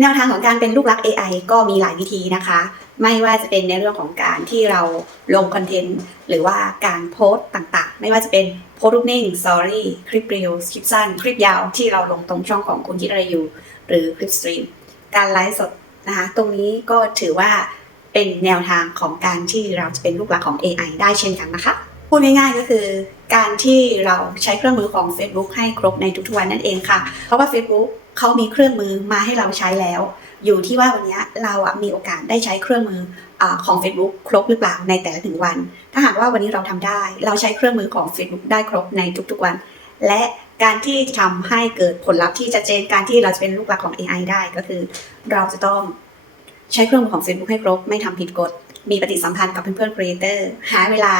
แนวทางของการเป็นลูกรัก AI ก็มีหลายวิธีนะคะ ไม่ว่าจะเป็นในเรื่องของการที่เราลงคอนเทนต์ หรือว่าการโพสต์ต่างๆ ไม่ว่าจะเป็นโพสต์รูปนิ่งสอรี่คลิปเรียวคลิปสั้น คลิปยาวที่เราลงตรงช่องของคุณคิดอะไรอยู่ หรือคลิปสตรีม การไลฟ์สดนะคะ ตรงนี้ก็ถือว่าเป็นแนวทางของการที่เราจะเป็นลูกหลักของ AI ได้เช่นกันนะคะ พูดง่ายๆก็คือ การที่เราใช้เครื่องมือของ Facebook ให้ครบในทุกๆวันนั่นเองค่ะ เพราะว่า Facebook เขามีเครื่องมือมาให้เราใช้แล้ว อยู่ที่ว่าวันนี้เราอะมีโอกาสได้ใช้เครื่องมืออของ Facebook ครบหรือเปล่าในแต่ละหนึ่งวัน ถ้าหากว่าวันนี้เราทำได้ เราใช้เครื่องมือของ Facebook ได้ครบในทุกๆวัน และการที่ทำให้เกิดผลลัพธ์ที่ชัดเจนการที่เราจะเป็นลูกหลักของ AI ได้ก็คือ เราจะต้องใช้เครื่องมือของ Facebook ให้ครบ ไม่ทำผิดกฎ มีปฏิสัมพันธ์กับเพื่อนๆ Creator หาเวลา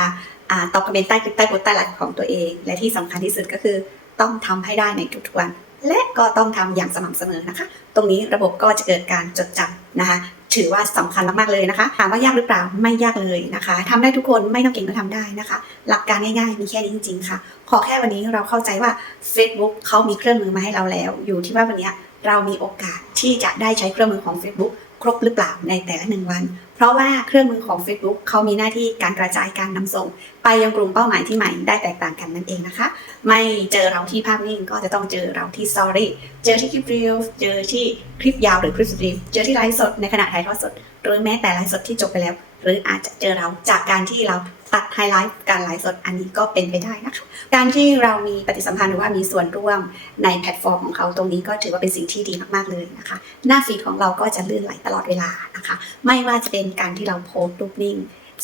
อตอบคอมเมนต์ใต้คลิปใต้โพสต์ใต้ไลฟ์ของตัวเอง และที่สำคัญที่สุดก็คือต้องทำให้ได้ในทุกๆวัน และก็ต้องทำอย่างสม่ำเสมอนะคะ ตรงนี้ระบบก็จะเกิดการจดจำนะคะ ถือว่าสำคัญมากๆเลยนะคะ ถามว่ายากหรือเปล่าไม่ยากเลยนะคะทำได้ทุกคนไม่ต้องเก่งก็ทำได้นะคะ หลักการง่ายๆมีแค่นี้จริง ๆ ค่ะ ขอแค่วันนี้เราเข้าใจว่า Facebook เขามีเครื่องมือมาให้เราแล้ว อยู่ที่ว่าวันนี้เรามีโอกาสที่จะได้ใช้เครื่องมือของ Facebook รบหรือเปล่าในแต่ละหนึ่งวัน เพราะว่าเครื่องมือของ Facebook เขามีหน้าที่การกระจายการนำส่ง ไปยังกลุ่มเป้าหมายที่ใหม่ได้แตกต่างกันนั่นเองนะคะ ไม่เจอเราที่ภาพนิ่งก็จะต้องเจอเราที่ Story เจอที่คลิปเรียลเจอที่คลิปยาวหรือคลิปสตรีมเจอที่ไลฟ์สดในขณะถ่ายทอดสด หรือแม้แต่ไลฟ์สดที่จบไปแล้ว หรืออาจจะเจอเราจากการที่เราตัดไฮไลท์การไลฟ์สดอันนี้ก็เป็นไปได้นะคะการที่เรามีปฏิสัมพันธ์หรือว่ามีส่วนร่วมในแพลตฟอร์มของเขาตรงนี้ก็ถือว่าเป็นสิ่งที่ดีมากๆเลยนะคะ หน้าฟีดของเราก็จะลื่นไหลตลอดเวลานะคะ ไม่ว่าจะเป็นการที่เราโพสต์รูปนิ่ง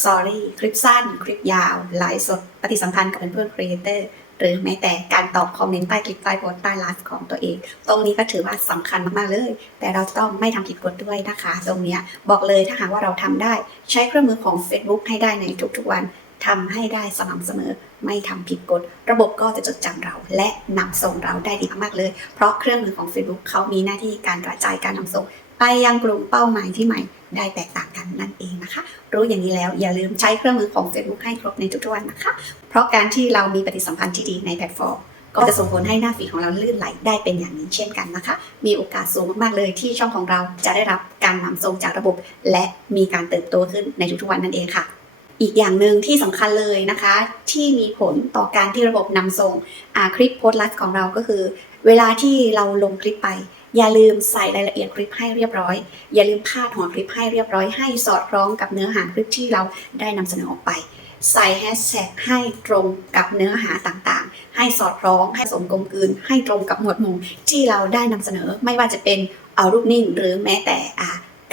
สอรี่คลิปสั้น คลิปยาวไลฟ์สดปฏิสัมพันธ์กับเพื่อนๆครีเอเตอร์หรือแม้แต่การตอบคอมเมนต์ใต้คลิปใต้โพสต์ใต้ไลฟ์ของตัวเอง ตรงนี้ก็ถือว่าสำคัญมากๆเลย แต่เราต้องไม่ทำผิดกฎด้วยนะคะ ตรงนี้บอกเลยถ้าหากว่าเราทำได้ ใช้เครื่องมือของ Facebook ให้ได้ในทุกๆวันทำให้ได้สม่ำเสมอไม่ทำผิดกฎ ระบบก็จะจดจำเรา และนำส่งเราได้ดีมากๆเลย เพราะเครื่องมือของ Facebook เขามีหน้าที่การกระจายการนำส่ง ไปยังกลุ่มเป้าหมายที่ใหม่ได้แตกต่าง กันนั่นเองนะคะ รู้อย่างนี้แล้วอย่าลืมใช้เครื่องมือของ Facebook ให้ครบในทุกๆวันนะคะ เพราะการที่เรามีปฏิสัมพันธ์ที่ดีในแพลตฟอร์มก็จะส่งผลให้หน้าฟีดของเราลื่นไหลได้เป็นอย่างนี้เช่นกันนะคะ มีโอกาสสูงมาก ๆ เลยที่ช่องของเราจะได้รับการนำส่งจากระบบ และมีการเติบโตขึ้นในทุกๆวันนั่นเองค่ะ อีกอย่างหนึ่งที่สำคัญเลยนะคะ ที่มีผลต่อการที่ระบบนำส่งคลิปโพสต์ลฟ์ของเราก็คือ เวลาที่เราลงคลิปไป อย่าลืมใส่รายละเอียดคลิปให้เรียบร้อย อย่าลืมพาดหัวคลิปให้เรียบร้อย ให้สอดคล้องกับเนื้อหาคลิปที่เราได้นำเสนอออกไป ใส่แฮชแท็กให้ตรงกับเนื้อหาต่างๆ ให้สอดคล้องให้สมกลมกลืน ให้ตรงกับหมวดหมู่ที่เราได้นำเสนอ ไม่ว่าจะเป็นเอารูปนิ่งหรือแม้แต่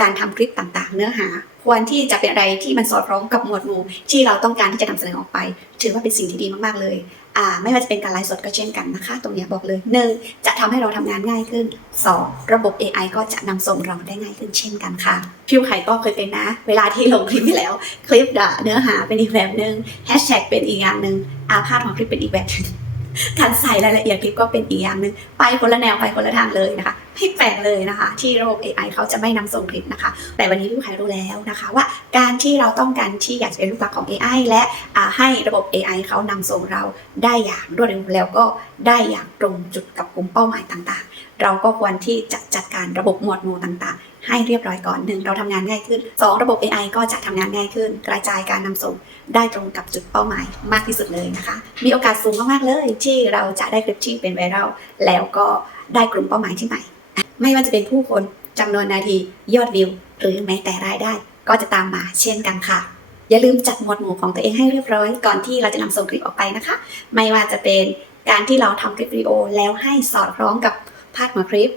การทำคลิปต่างๆ เนื้อหาควรที่จะเป็นอะไรที่มันสอดคล้องกับหมวดหมู่ที่เราต้องการที่จะนำเสนอออกไป ถือว่าเป็นสิ่งที่ดีมากๆเลยอ่าไม่ว่าจะเป็นการไลฟ์สดก็เช่นกันนะคะ ตรงนี้บอกเลยหนึ่งจะทำให้เราทำงานง่ายขึ้นสองระบบ AI ก็จะนำส่งเราได้ง่ายขึ้นเช่นกันค่ะ พิวไข่ก็เคยเป็นนะ เวลาที่ลงคลิปไปแล้ว คลิปเนื้อหาเป็นอีกแบบหนึ่งแฮชแท็กเป็นอีกอย่างหนึ่งอาพาธของคลิปเป็นอีกแบบหนึ่งการใส่รายละเอียดคลิปก็เป็นอีกอย่างหนึ่งไปคนละแนวไปคนละทางเลยนะคะ แปลกเลยนะคะ ที่ระบบ AI เขาจะไม่นำส่งคลิปนะคะ แต่วันนี้พี่ไข่รู้แล้วนะคะว่าการที่เราต้องการที่อยากจะเป็นลูกหลักของ AI และให้ระบบ AI เขานำส่งเราได้อย่างรวดเร็วแล้วก็ได้อย่างตรงจุดกับกลุ่มเป้าหมายต่างๆ เราก็ควรที่จะจัดการระบบหมวดหมู่ต่างๆให้เรียบร้อยก่อนหนึ่งเราทำงานง่ายขึ้นสองระบบ AI ก็จะทำงานง่ายขึ้น กระจายการนำส่งได้ตรงกับจุดเป้าหมายมากที่สุดเลยนะคะ มีโอกาสสูงมากๆเลย ที่เราจะได้คลิปที่เป็นไวรัลแล้วก็ได้กลุ่มเป้าหมายที่ใหม่ ไม่ว่าจะเป็นผู้คนจำนวนนาที ยอดวิว หรือแม้แต่รายได้ ก็จะตามมาเช่นกันค่ะ อย่าลืมจัดหมวดหมู่ของตัวเองให้เรียบร้อย ก่อนที่เราจะนำส่งคลิปออกไปนะคะ ไม่ว่าจะเป็นการที่เราทำคลิปวิดีโอแล้วให้สอดคล้องกับพาดหัวคลิป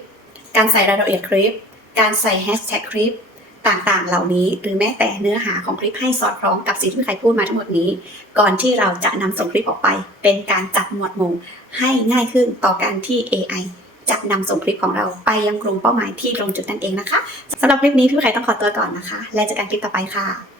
การใส่รายละเอียดคลิป การใส่แฮชแท็กคลิปต่างๆ เหล่านี้หรือแม้แต่เนื้อหาของคลิปให้สอดคล้องกับสิ่งที่ใครพูดมาทั้งหมดนี้ ก่อนที่เราจะนำส่งคลิปออกไป เป็นการจัดหมวดหมู่ให้ง่ายขึ้นต่อการที่ AI จะนำส่งคลิปของเราไปยังกลุ่มเป้าหมายที่ตรงจุดนั่นเองนะคะสำหรับคลิปนี้พี่ไข่ต้องขอตัวก่อนนะคะ และเจอกันคลิปต่อไปค่ะ